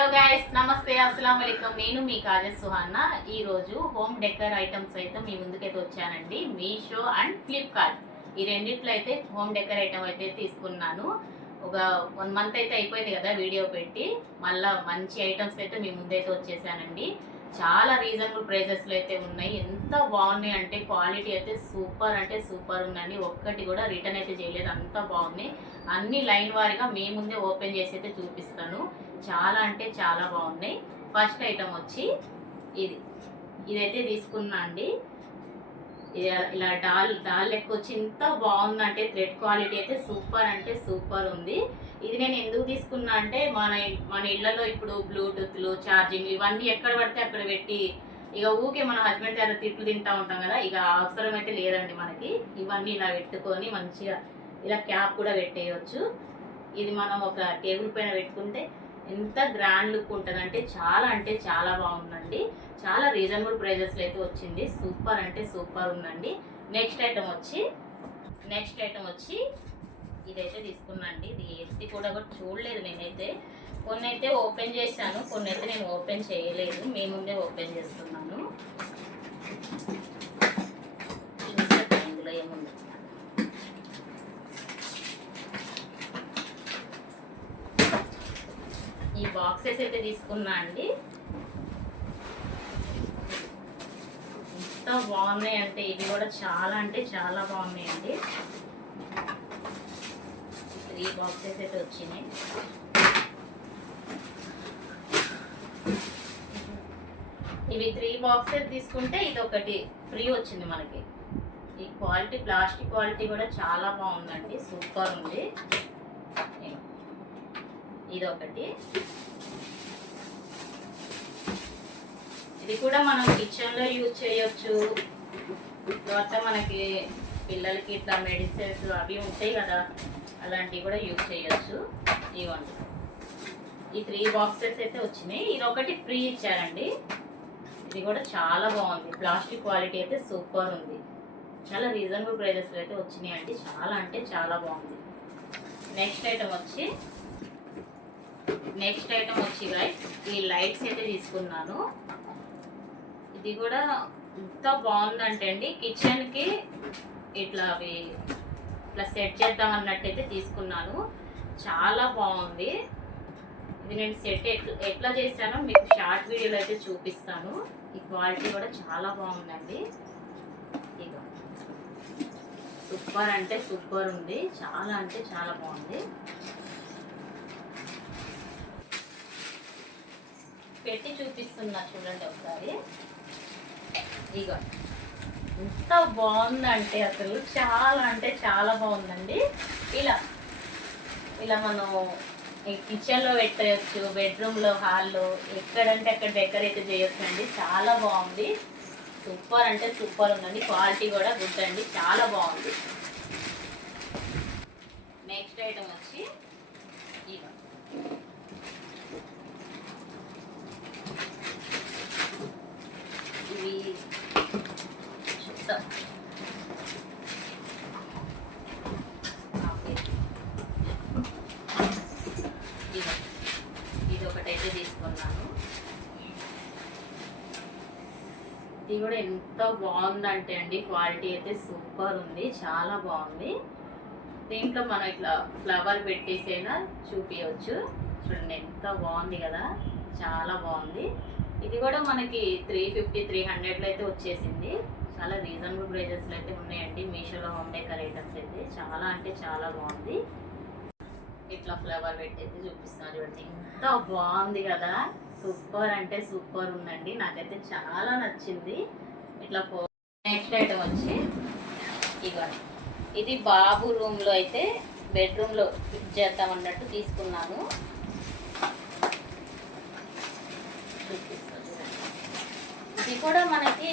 Hello guys నమస్తే అస్సలం వలైకమ్ నేను మీ కాజా సుహాన్న. ఈ రోజు హోమ్ డెకర్ ఐటమ్స్ అయితే మీ ముందుకైతే వచ్చానండి. Meesho and Flipkart. ఈ రెండిట్లో అయితే హోమ్ డెకర్ ఐటమ్ అయితే తీసుకున్నాను. ఒక వన్ మంత్ అయితే అయిపోయింది కదా వీడియో పెట్టి. మళ్ళా మంచి ఐటమ్స్ అయితే మీ ముందైతే వచ్చేసానండి. చాలా రీజనబుల్ ప్రైజెస్లో అయితే ఉన్నాయి. ఎంత బాగున్నాయి అంటే క్వాలిటీ అయితే సూపర్ అంటే సూపర్ ఉందండి. ఒక్కటి కూడా రిటర్న్ అయితే చేయలేదు. అంత బాగున్నాయి అన్ని లైన్ వారిగా మీ ముందే ఓపెన్ చేసి అయితే చూపిస్తాను. చాలా అంటే చాలా బాగున్నాయి. ఫస్ట్ ఐటమ్ వచ్చి ఇది. ఇదైతే తీసుకున్నా అండి. ఇలా డాల్ డాల్ లెక్క వచ్చి ఇంత బాగుందంటే థ్రెడ్ క్వాలిటీ అయితే సూపర్ అంటే సూపర్ ఉంది. ఇది నేను ఎందుకు తీసుకున్నా అంటే మన మన ఇళ్ళలో ఇప్పుడు బ్లూటూత్లు ఛార్జింగ్లు ఇవన్నీ ఎక్కడ పడితే అక్కడ పెట్టి ఇక ఊకే మన హస్బెండ్ చేత తిట్లు తింటా ఉంటాం కదా ఇక అవసరం అయితే లేదండి మనకి. ఇవన్నీ ఇలా పెట్టుకొని మంచిగా ఇలా క్యాప్ కూడా పెట్టేయచ్చు. ఇది మనం ఒక టేబుల్ పైన పెట్టుకుంటే ఎంత గ్రాండ్ లుక్ ఉంటుంది అంటే చాలా అంటే చాలా బాగుందండి. చాలా రీజనబుల్ ప్రైజెస్లో అయితే వచ్చింది. సూపర్ అంటే సూపర్ ఉందండి. నెక్స్ట్ ఐటమ్ వచ్చి నెక్స్ట్ ఐటమ్ వచ్చి ఇదైతే తీసుకున్నాండి ఇది ఎత్తి కూడా కూడా చూడలేదు నేనైతే. కొన్ని అయితే ఓపెన్ చేశాను. కొన్ని అయితే నేను ఓపెన్ చేయలేదు. మీ ముందే ఓపెన్ చేస్తున్నాను. బాక్సెస్ అయితే తీసుకున్నా అండి. ఎంత బాగున్నాయి అంటే ఇవి కూడా చాలా అంటే చాలా బాగున్నాయండి. త్రీ బాక్సెస్ అయితే వచ్చినాయి. ఇవి త్రీ బాక్సెస్ తీసుకుంటే ఇది ఒకటి ఫ్రీ వచ్చింది మనకి. ఈ క్వాలిటీ ప్లాస్టిక్ క్వాలిటీ కూడా చాలా బాగుందండి. సూపర్ ఉంది. ఇది ఒకటి ఇది కూడా మనం కిచెన్లో యూజ్ చేయొచ్చు. తర్వాత మనకి పిల్లలకి ఇట్లా మెడిసిన్స్ అవి ఉంటాయి కదా అలాంటివి కూడా యూజ్ చేయొచ్చు. ఇవ్వండి ఈ త్రీ బాక్సెస్ అయితే వచ్చినాయి. ఇది ఒకటి ఫ్రీ ఇచ్చారండి. ఇది కూడా చాలా బాగుంది. ప్లాస్టిక్ క్వాలిటీ అయితే సూపర్ ఉంది. చాలా రీజనబుల్ ప్రైజెస్లో అయితే వచ్చినాయి అండి చాలా అంటే చాలా బాగుంది. నెక్స్ట్ ఐటమ్ వచ్చి నెక్స్ట్ ఐటమ్ వచ్చి గైస్ ఈ లైట్స్ అయితే తీసుకున్నాను. ఇది కూడా ఎంత బాగుందంటే అండి కిచెన్కి ఇట్లా అవి ఇట్లా సెట్ చేద్దాం అన్నట్టయితే తీసుకున్నాను. చాలా బాగుంది. ఇది నేను సెట్ ఎట్లా ఎట్లా చేశానో మీకు షార్ట్ వీడియోలో అయితే చూపిస్తాను. ఈ క్వాలిటీ కూడా చాలా బాగుందండి. ఇదిగో. సూపర్ అంటే సూపర్ ఉంది. చాలా అంటే చాలా బాగుంది. పెట్టి చూపిస్తున్నా చూడండి ఒకసారి. ఇగో ఎంత బాగుందంటే అసలు. చాలా అంటే చాలా బాగుందండి. ఇలా ఇలా మనం ఈ కిచెన్లో పెట్టేయచ్చు బెడ్రూమ్లో హాల్లో ఎక్కడంటే అక్కడ డెకరేట్ చేయొచ్చు అండి చాలా బాగుంది. సూపర్ అంటే సూపర్ ఉందండి. క్వాలిటీ కూడా గుడ్ అండి. చాలా బాగుంది. నెక్స్ట్ ఐటమ్ వచ్చి ఇగో ఇవి చెప్తా ఓకే. ఇదిగో. ఇది ఒకటైతే తీసుకున్నాను ఇది కూడా ఎంత బాగుందంటే అండి. క్వాలిటీ అయితే సూపర్ ఉంది. చాలా బాగుంది. దీంట్లో మనం ఇట్లా ఫ్లవర్ పెట్టేసైనా చూపించవచ్చు చూడండి ఎంత బాగుంది కదా. చాలా బాగుంది. ఇది కూడా మనకి త్రీ ఫిఫ్టీ త్రీ హండ్రెడ్లో అయితే వచ్చేసింది. చాలా రీజనబుల్ ప్రైజెస్లో అయితే ఉన్నాయండి. మీషోలో హోమ్ డెకర్ ఐటమ్స్ అయితే. చాలా అంటే చాలా బాగుంది. ఇట్లా ఫ్లవర్ పెట్టేసి చూపిస్తున్నారు చూడండి. ఎంత బాగుంది కదా. సూపర్ అంటే సూపర్ ఉందండి. నాకైతే చాలా నచ్చింది. ఇట్లా ఫో నెక్స్ట్ ఐటమ్ వచ్చి ఇవ్వండి ఇది బాబు రూమ్లో అయితే బెడ్రూమ్లో ఫిట్ చేద్దాం అన్నట్టు తీసుకున్నాను. ఇది కూడా మనకి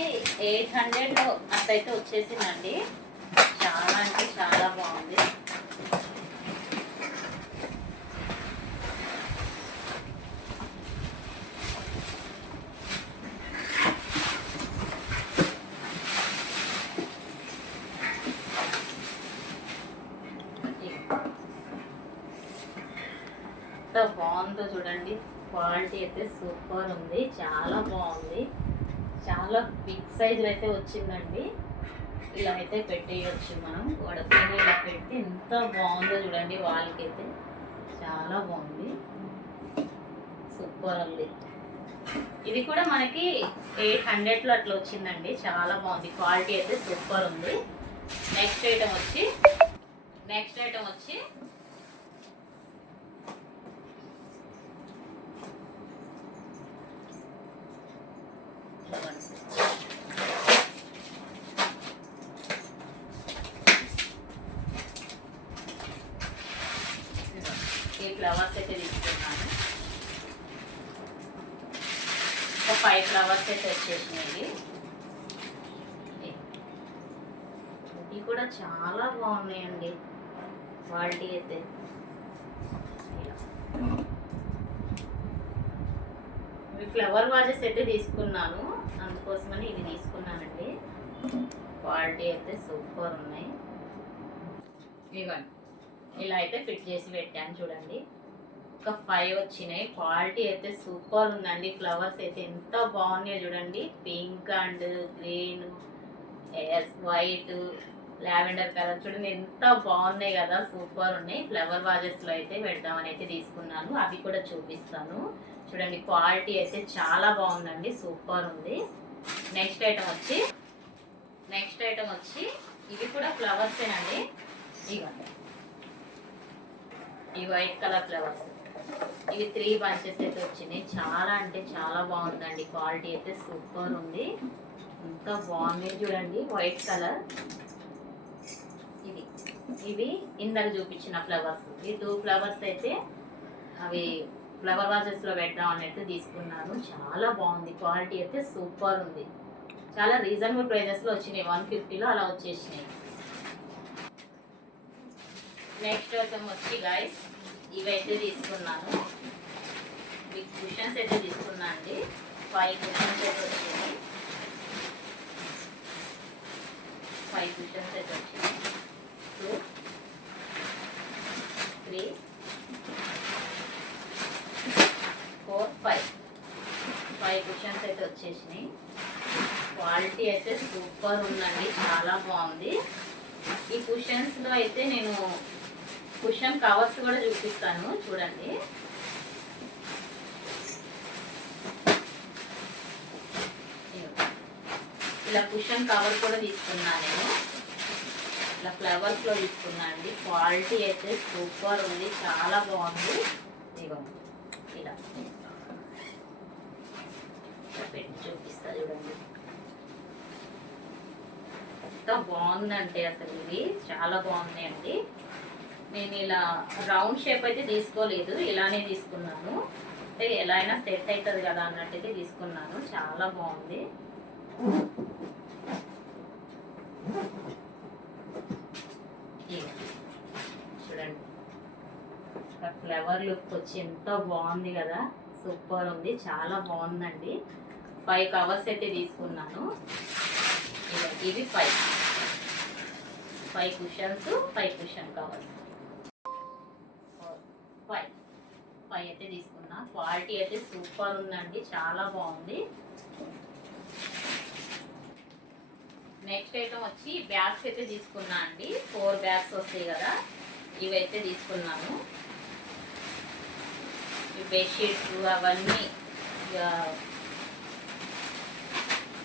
ఎయిట్ హండ్రెడ్లో అట్లయితే వచ్చేసిందండి. చాలా అంటే చాలా బాగుంది ఎంత బాగుందో చూడండి క్వాలిటీ అయితే సూపర్ ఉంది. చాలా బాగుంది. చాలా బిగ్ సైజ్ అయితే వచ్చిందండి. ఇలా అయితే పెట్టేయచ్చు మనం. వడపైన ఇలా పెడితే ఎంత బాగుందో చూడండి వాళ్ళకి అయితే చాలా బాగుంది. సూపర్ ఉంది. ఇది కూడా మనకి ఎయిట్ హండ్రెడ్లో అట్లా వచ్చిందండి. చాలా బాగుంది. క్వాలిటీ అయితే సూపర్ ఉంది. నెక్స్ట్ ఐటమ్ వచ్చి నెక్స్ట్ ఐటమ్ వచ్చి ఈ ఫ్లవర్స్ అయితే తీసుకున్నాను ఒక ఫైవ్ ఫ్లవర్స్ అయితే వచ్చేసినాయి ఇవి కూడా చాలా బాగున్నాయండి క్వాలిటీ అయితే ఇవి ఫ్లవర్ వాజెస్ అయితే తీసుకున్నాను. అందుకోసమని ఇవి తీసుకున్నానండి. క్వాలిటీ అయితే సూపర్ ఉన్నాయి. ఇవ్వండి. ఇలా అయితే ఫిట్ చేసి పెట్టాను చూడండి. ఒక ఫైవ్ వచ్చినాయి. క్వాలిటీ అయితే సూపర్ ఉందండి. ఫ్లవర్స్ అయితే ఎంత బాగున్నాయో చూడండి. Pink and green white lavender colour. చూడండి ఎంత బాగున్నాయి కదా సూపర్ ఉన్నాయి. ఫ్లవర్ వాజెస్లో అయితే పెడదామని అయితే తీసుకున్నాను. అవి కూడా చూపిస్తాను. చూడండి క్వాలిటీ అయితే చాలా బాగుందండి. సూపర్ ఉంది. నెక్స్ట్ ఐటమ్ వచ్చి నెక్స్ట్ ఐటమ్ వచ్చి ఇవి కూడా ఫ్లవర్సేనండి ఇవ్వండి. ఈ వైట్ కలర్ ఫ్లవర్స్. ఇవి త్రీ బంచెస్ అయితే వచ్చినాయి. చాలా అంటే చాలా బాగుందండి. క్వాలిటీ అయితే సూపర్ ఉంది. ఎంత బాగుంది చూడండి వైట్ కలర్. ఇవి ఇందాక చూపించిన ఫ్లవర్స్. ఈ టూ ఫ్లవర్స్ అయితే అవి ఫ్లవర్ వాజెస్లో పెడదాం అయితే తీసుకున్నాను. చాలా బాగుంది. క్వాలిటీ అయితే సూపర్ ఉంది. చాలా రీజనబుల్ ప్రైజెస్లో వచ్చినాయి. వన్ ఫిఫ్టీలో అలా వచ్చేసినాయి. నెక్స్ట్ ఐటమ్ వచ్చి గాయస్ ఇవైతే తీసుకున్నాను. మీకు క్వశ్చన్స్ అయితే తీసుకున్నా అండి. ఫైవ్ కుషన్స్ అయితే వచ్చినాయి. ఫైవ్ కుషన్స్ అయితే వచ్చినాయి. Two three four five five cushions అయితే వచ్చేసినాయి. క్వాలిటీ అయితే సూపర్ ఉందండి. చాలా బాగుంది. ఈ కుషన్స్లో అయితే నేను కుషన్ కవర్స్ కూడా చూపిస్తాను. చూడండి. ఇలా కుషన్ కవర్ కూడా తీసుకున్నాను నేను. ఇట్లా ఫ్లవర్స్లో తీసుకున్నా అండి. క్వాలిటీ అయితే సూపర్ ఉంది. చాలా బాగుంది. ఇదిగో ఇలా. పెట్టి చూపిస్తా చూడండి. ఎంత బాగుందంటే అసలు ఇది. చాలా బాగున్నాయండి నేను ఇలా రౌండ్ షేప్ అయితే తీసుకోలేదు. ఇలానే తీసుకున్నాను. అంటే ఎలా అయినా సెట్ అవుతుంది కదా అన్నట్టయితే తీసుకున్నాను. చాలా బాగుంది. చూడండి. ఫ్లవర్ లుక్ వచ్చి ఎంత బాగుంది కదా. సూపర్ ఉంది. చాలా బాగుందండి. ఫైవ్ కవర్స్ అయితే తీసుకున్నాను. ఇవి- ఇవి five. Five cushions five cushion covers. Five. Five అయితే తీసుకున్నా. క్వాలిటీ అయితే సూపర్ ఉందండి. చాలా బాగుంది. నెక్స్ట్ ఐటమ్ వచ్చి బ్యాగ్స్ అయితే తీసుకున్నా అండి. ఫోర్ బ్యాగ్స్ వస్తాయి కదా. ఇవైతే తీసుకున్నాను. ఈ బెడ్షీట్స్ అవన్నీ ఇక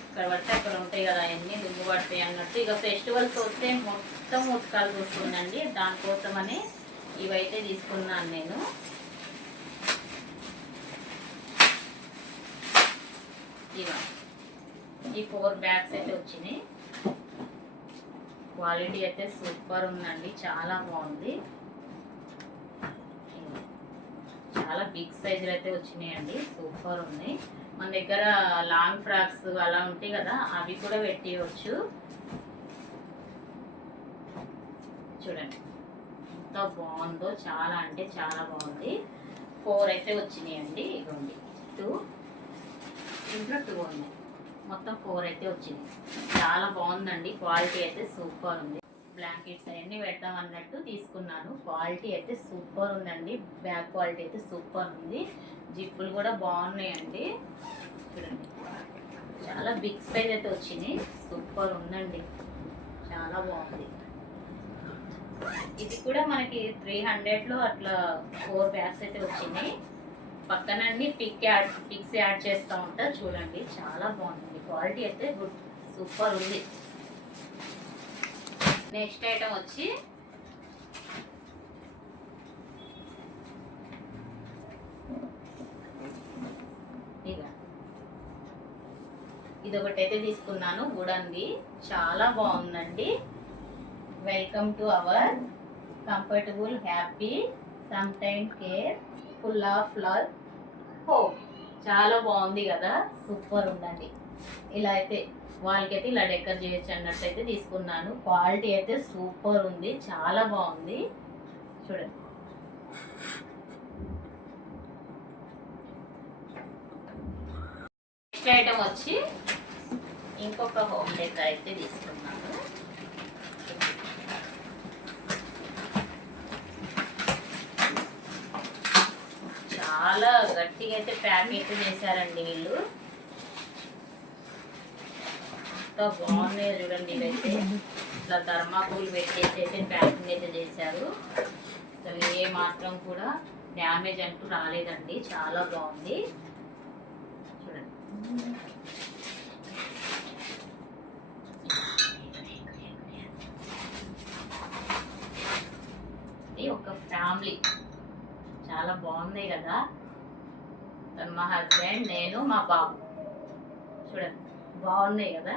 ఇక్కడ పడితే అక్కడ ఉంటాయి కదా అవన్నీ దుమ్ము పడతాయి అన్నట్టు. ఇక ఫెస్టివల్స్ వస్తే మొత్తం ఉతకాల్సి వస్తుందండి దానికోసమని ఇవైతే తీసుకున్నాను నేను. ఇవ ఈ ఫోర్ బ్యాగ్స్ అయితే వచ్చినాయి. క్వాలిటీ అయితే సూపర్ ఉందండి చాలా బాగుంది. చాలా బిగ్ సైజులు అయితే వచ్చినాయండి సూపర్ ఉన్నాయి మన దగ్గర లాంగ్ ఫ్రాక్స్ అలా ఉంటాయి కదా అవి కూడా పెట్టేయచ్చు. చూడండి ఎంత బాగుందో చాలా అంటే చాలా బాగుంది. ఫోర్ అయితే వచ్చినాయండి ఇదిగోండి టూ ఇంట్లో టూ ఉన్నాయి. మొత్తం ఫోర్ అయితే వచ్చింది. చాలా బాగుందండి. క్వాలిటీ అయితే సూపర్ ఉంది. బ్లాంకెట్స్ అవన్నీ పెడతాం అన్నట్టు తీసుకున్నాను. క్వాలిటీ అయితే సూపర్ ఉందండి. బ్యాగ్ క్వాలిటీ అయితే సూపర్ ఉంది. జిప్పులు కూడా బాగున్నాయండి. చూడండి. చాలా బిగ్ సైజ్ అయితే వచ్చింది. సూపర్ ఉందండి. చాలా బాగుంది. ఇది కూడా మనకి త్రీ హండ్రెడ్లో అట్లా ఫోర్ బ్యాగ్స్ అయితే వచ్చినాయి పక్కనండి పిక్ యాడ్ పిక్స్ యాడ్ చేస్తూ ఉంటా. చూడండి. చాలా బాగుంది. క్వాలిటీ అయితే గుడ్ సూపర్ ఉంది. నెక్స్ట్ ఐటమ్ వచ్చి ఇక ఇది ఒకటైతే తీసుకున్నాను గుడంది చాలా బాగుందండి. Welcome to our comfortable happy some time care full of love hope చాలా బాగుంది కదా. సూపర్ ఉందండి. ఇలా అయితే వాళ్ళకైతే ఇలా డెకర్ చేయొచ్చు అన్నట్టు అయితే తీసుకున్నాను. క్వాలిటీ అయితే సూపర్ ఉంది చాలా బాగుంది. చూడండి. నెక్స్ట్ ఐటమ్ వచ్చి ఇంకొక హోమ్ డెకర్ అయితే తీసుకున్నాను. చాలా గట్టిగా అయితే ప్యాక్ అయితే చేశారండి వీళ్ళు. ఎంత బాగున్నాయో చూడండి ఇవైతే ఇట్లా ధర్మాకూలు పెట్టేసి ప్యాకింగ్ అయితే చేశారు. అసలు ఏ మాత్రం కూడా డ్యామేజ్ అంటూ రాలేదండి. చాలా బాగుంది. చూడండి. ఇది ఒక ఫ్యామిలీ. చాలా బాగుంది కదా. తను మా హస్బెండ్ నేను మా బాబు. చూడండి. బాగున్నాయి కదా.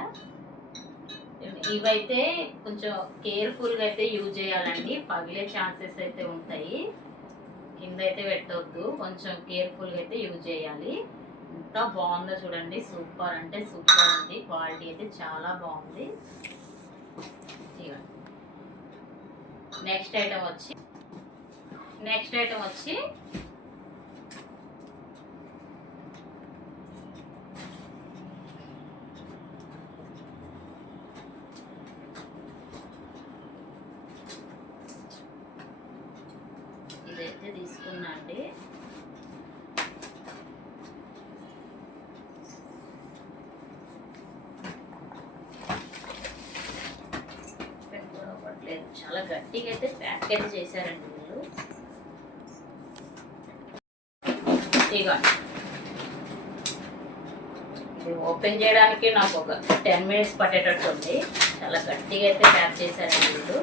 ఇవైతే కొంచెం కేర్ఫుల్గా అయితే యూజ్ చేయాలండి. పగిలే ఛాన్సెస్ అయితే ఉంటాయి. కింద అయితే పెట్టవద్దు కొంచెం కేర్ఫుల్గా అయితే యూజ్ చేయాలి. ఎంత బాగుందో చూడండి. సూపర్ అంటే సూపర్ ఉంది క్వాలిటీ అయితే చాలా బాగుంది. నెక్స్ట్ ఐటమ్ వచ్చి నెక్స్ట్ ఐటమ్ వచ్చి ఇదైతే తీసుకున్నా అండి పెట్టుకోవట్లేదు చాలా అయితే ప్యాక్ అయితే చేశారండి మీరు. ఇదిగోండి ఇది ఓపెన్ చేయడానికి నాకు ఒక టెన్ మినిట్స్ పట్టేటట్టు ఉంది. చాలా గట్టిగా అయితే ప్యాక్ చేశారండి వీళ్ళు.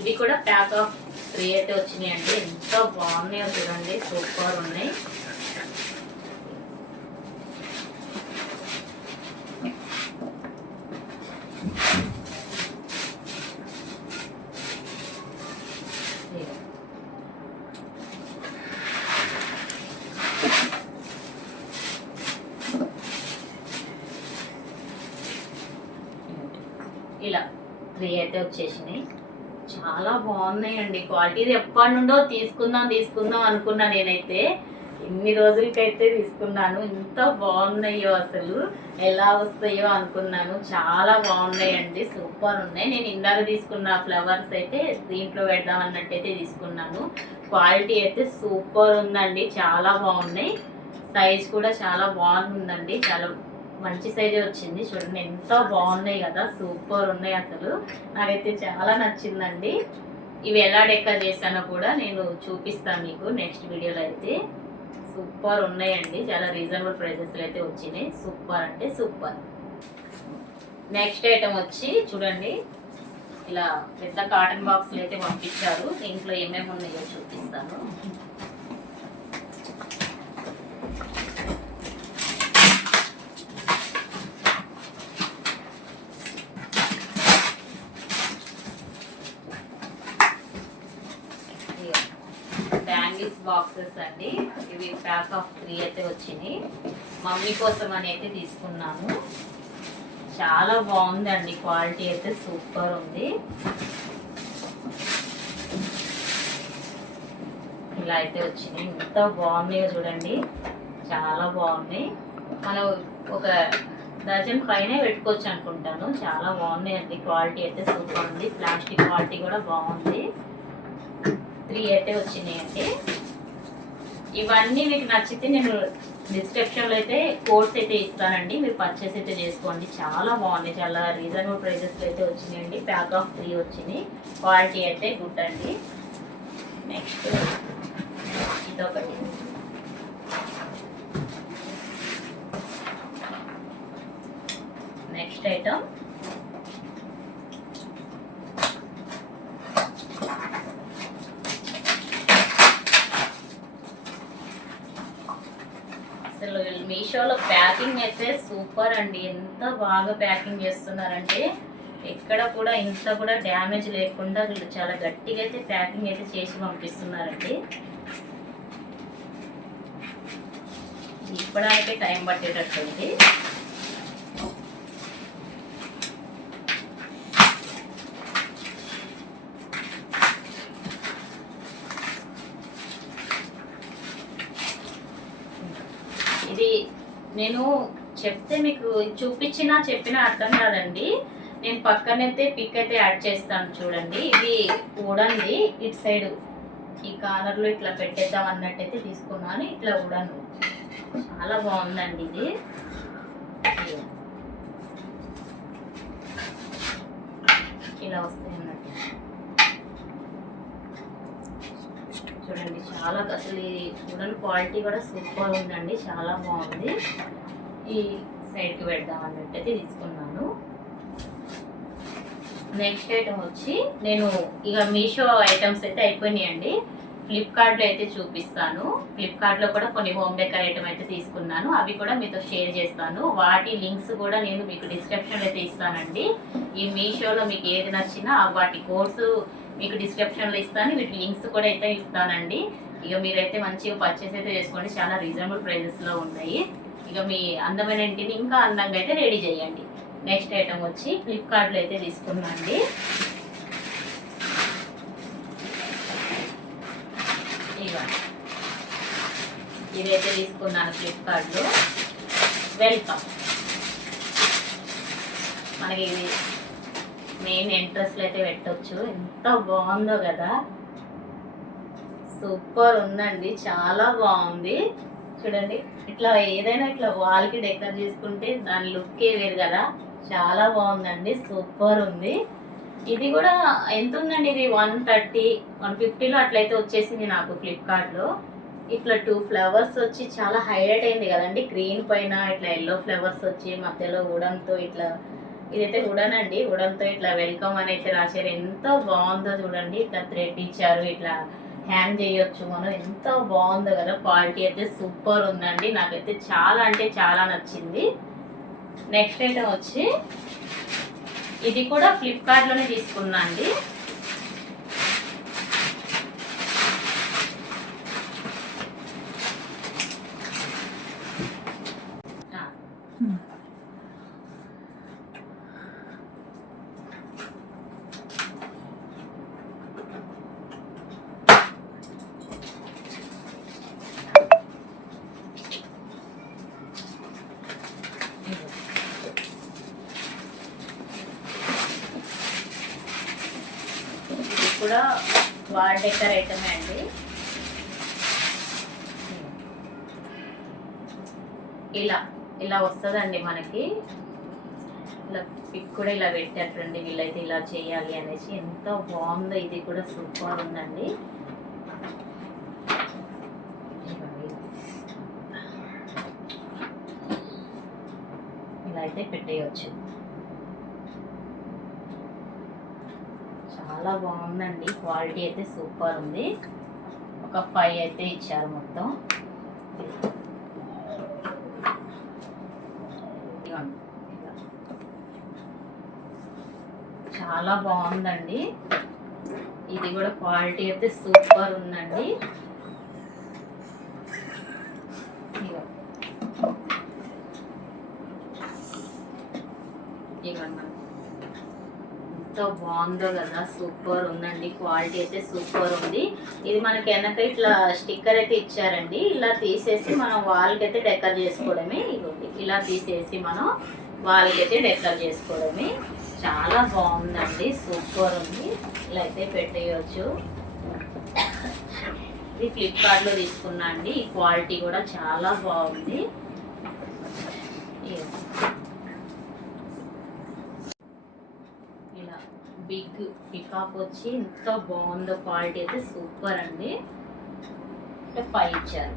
ఇవి కూడా ప్యాక్ ఆఫ్ త్రీ అయితే వచ్చినాయండి. ఎంత బాగున్నాయో చూడండి. సూపర్ ఉన్నాయి ఇదిగో. ఇలా త్రీ అయితే వచ్చేసినాయి. చాలా బాగున్నాయండి. క్వాలిటీ ఎప్పటి నుండో తీసుకుందాం తీసుకుందాం అనుకున్నా నేనైతే. ఇన్ని రోజులకైతే తీసుకున్నాను. ఇంత బాగున్నాయో అసలు ఎలా వస్తాయో అనుకున్నాను. చాలా బాగున్నాయండి. సూపర్ ఉన్నాయి. నేను ఇందాక తీసుకున్న ఫ్లవర్స్ అయితే దీంట్లో పెడదాం అన్నట్టయితే తీసుకున్నాను. క్వాలిటీ అయితే సూపర్ ఉందండి. చాలా బాగున్నాయి. సైజ్ కూడా చాలా బాగుందండి. చాలా మంచి సైజే వచ్చింది. చూడండి ఎంత బాగున్నాయి కదా సూపర్ ఉన్నాయి అసలు. నాకైతే చాలా నచ్చిందండి. ఇవి ఎలా డెక్కర్ చేశానో కూడా నేను చూపిస్తాను మీకు నెక్స్ట్ వీడియోలో అయితే. సూపర్ ఉన్నాయండి. చాలా రీజనబుల్ ప్రైజెస్లో అయితే వచ్చినాయి. సూపర్ అంటే సూపర్. నెక్స్ట్ ఐటమ్ వచ్చి చూడండి. ఇలా పెద్ద కాటన్ బాక్స్లు అయితే పంపించారు. దీంట్లో ఏమేమి ఉన్నాయో చూపిస్తాను. బాక్సెస్ అండి. ఇవి ప్యాక్ ఆఫ్ త్రీ అయితే వచ్చినాయి. మమ్మీ కోసం అని అయితే తీసుకున్నాను చాలా బాగుందండి. క్వాలిటీ అయితే సూపర్ ఉంది. ఇలా అయితే వచ్చినాయి. ఎంత బాగున్నాయో చూడండి. చాలా బాగున్నాయి. మనం ఒక డజన్ పైన పెట్టుకోవచ్చు అనుకుంటాను. చాలా బాగున్నాయండి. క్వాలిటీ అయితే సూపర్ ఉంది. ప్లాస్టిక్ క్వాలిటీ కూడా బాగుంది. త్రీ అయితే వచ్చినాయండి. ఇవన్నీ మీకు నచ్చితే నేను డిస్క్రిప్షన్లో అయితే కోర్స్ అయితే ఇస్తానండి. మీరు పర్చేస్ అయితే చేసుకోండి. చాలా బాగున్నాయి. చాలా రీజనబుల్ ప్రైజెస్లో అయితే వచ్చినాయండి. ప్యాక్ ఆఫ్ త్రీ వచ్చింది. క్వాలిటీ అయితే గుడ్ అండి. నెక్స్ట్ ఇదొకటి. నెక్స్ట్ ఐటమ్ అసలు మీషోలో ప్యాకింగ్ అయితే సూపర్ అండి. ఎంత బాగా ప్యాకింగ్ చేస్తున్నారంటే ఎక్కడ కూడా ఇంత కూడా డ్యామేజ్ లేకుండా వీళ్ళు చాలా గట్టిగా అయితే ప్యాకింగ్ అయితే చేసి పంపిస్తున్నారండి. ఇప్పడానికే టైం పట్టేటట్టుంది ఇది నేను చెప్తే మీకు చూపించినా చెప్పినా అర్థం కాదండి. నేను పక్కనైతే పిక్ అయితే యాడ్ చేస్తాను చూడండి. ఇది ఉడంది ఇటు సైడ్ ఈ కార్నర్లో ఇట్లా పెట్టేద్దాం అన్నట్టయితే తీసుకున్నాను. ఇట్లా ఉడను చాలా బాగుందండి ఇది. ఇలా వస్తాయి అన్నట్టు. ఉందండి చాలా అసలు ఈ ఉడన్ క్వాలిటీ కూడా సూపర్ ఉందండి. చాలా బాగుంది. ఈ సైడ్కి పెడదాం అన్నట్టయితే తీసుకున్నాను. నెక్స్ట్ ఐటమ్ వచ్చి నేను ఇక మీషో ఐటమ్స్ అయితే అయిపోయినాయండి. ఫ్లిప్కార్ట్లో అయితే చూపిస్తాను. ఫ్లిప్కార్ట్లో కూడా కొన్ని హోమ్ డెకర్ ఐటమ్ అయితే తీసుకున్నాను. అవి కూడా మీతో షేర్ చేస్తాను. వాటి లింక్స్ కూడా నేను మీకు డిస్క్రిప్షన్లో అయితే ఇస్తానండి. ఈ మీషోలో మీకు ఏది నచ్చినా వాటి కోర్సు మీకు డిస్క్రిప్షన్లో ఇస్తాను. వీటి లింక్స్ కూడా అయితే ఇస్తానండి. ఇక మీరైతే మంచిగా పర్చేస్ అయితే చేసుకోండి. చాలా రీజనబుల్ ప్రైజెస్లో ఉన్నాయి. ఇక మీ అందమైన ఇంటిని ఇంకా అందంగా అయితే రెడీ చేయండి. నెక్స్ట్ ఐటమ్ వచ్చి ఫ్లిప్కార్ట్లో అయితే తీసుకున్నాండి ఇవ్వండి ఇదైతే తీసుకున్నాను ఫ్లిప్కార్ట్లో వెల్కమ్ మనకి ఇది మెయిన్ ఎంట్రస్లో అయితే పెట్టవచ్చు ఎంత బాగుందో కదా. సూపర్ ఉందండి. చాలా బాగుంది. చూడండి. ఇట్లా ఏదైనా ఇట్లా వాల్కి డెకర్ చేసుకుంటే దాని లుక్కే వేరు కదా. చాలా బాగుందండి. సూపర్ ఉంది. ఇది కూడా ఎంత ఉందండి ఇది వన్ థర్టీ వన్ ఫిఫ్టీలో అట్లయితే వచ్చేసింది నాకు ఫ్లిప్కార్ట్లో ఇట్లా టూ ఫ్లవర్స్ వచ్చి చాలా హైలైట్ అయింది కదండి. గ్రీన్ పైన ఇట్లా ఎల్లో ఫ్లవర్స్ వచ్చి మధ్యలో ఉడంతో ఇట్లా ఇదైతే ఉడన్ అండి ఉడన్తో ఇట్లా వెల్కమ్ అని అయితే రాశారు. ఎంత బాగుందో చూడండి. ఇట్లా థ్రెడ్ ఇచ్చారు ఇట్లా హ్యాంగ్ చేయొచ్చు మనం. ఎంత బాగుందో కదా. క్వాలిటీ అయితే సూపర్ ఉందండి. నాకైతే చాలా అంటే చాలా నచ్చింది. నెక్స్ట్ ఐటమ్ వచ్చి ఇది కూడా ఫ్లిప్కార్ట్లోనే తీసుకున్నా అండి ఆ, ఇది కూడా వాల్ డెకర్ ఐటమే అండి. ఇలా ఇలా వస్తుందండి మనకి. ఇలా పిక్ కూడా ఇలా పెట్టారండి వీళ్ళైతే ఇలా చేయాలి అనేసి. ఎంత బాగుందో ఇది కూడా సూపర్ ఉందండి. ఇలా అయితే పెట్టేయచ్చు. చాలా బాగుందండి. క్వాలిటీ అయితే సూపర్ ఉంది. ఒక ఫైవ్ అయితే ఇచ్చారు మొత్తం. చాలా బాగుందండి. ఇది కూడా క్వాలిటీ అయితే సూపర్ ఉందండి. ఇదిగో. ఇగో ఎంత బాగుందో కదా సూపర్ ఉందండి క్వాలిటీ అయితే సూపర్ ఉంది. ఇది మనకి వెనక ఇట్లా స్టిక్కర్ అయితే ఇచ్చారండి. ఇలా తీసేసి మనం వాల్కి అయితే డెకర్ చేసుకోవడమే. ఇది ఇలా తీసేసి మనం వాల్కి అయితే డెకర్ చేసుకోవడమే. చాలా బాగుందండి సూపర్ ఉంది. ఇలా అయితే పెట్టేయచ్చు. ఇది ఫ్లిప్కార్ట్లో తీసుకున్నా అండి. ఈ క్వాలిటీ కూడా చాలా బాగుంది ఇదిగో. ఇలా బిగ్ పికాప్ వచ్చి ఎంత బాగుందో క్వాలిటీ అయితే సూపర్ అండి. అంటే ఫైవ్ ఇచ్చారు.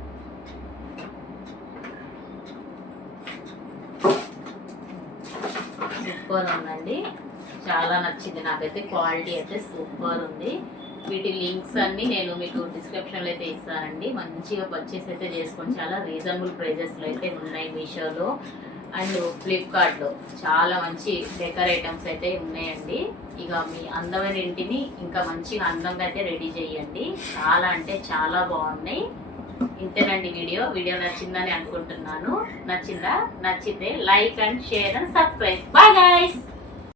సూపర్ ఉందండి. చాలా నచ్చింది. నాకైతే క్వాలిటీ అయితే సూపర్ ఉంది. వీటి లింక్స్ అన్ని నేను మీకు డిస్క్రిప్షన్లో అయితే ఇస్తానండి. మంచిగా పర్చేస్ అయితే చేసుకోండి. చాలా రీజనబుల్ ప్రైజెస్లో అయితే ఉన్నాయి మీషోలో. అండ్ ఫ్లిప్కార్ట్లో చాలా మంచి డెకర్ ఐటమ్స్ అయితే ఉన్నాయండి. ఇక మీ అందమైన ఇంటిని ఇంకా మంచిగా అందంగా అయితే రెడీ చేయండి. చాలా అంటే చాలా బాగున్నాయి. ఇంతేనండి వీడియో. వీడియో నచ్చిందని అనుకుంటున్నాను. నచ్చిందా? నచ్చితే like and share and subscribe. Bye guys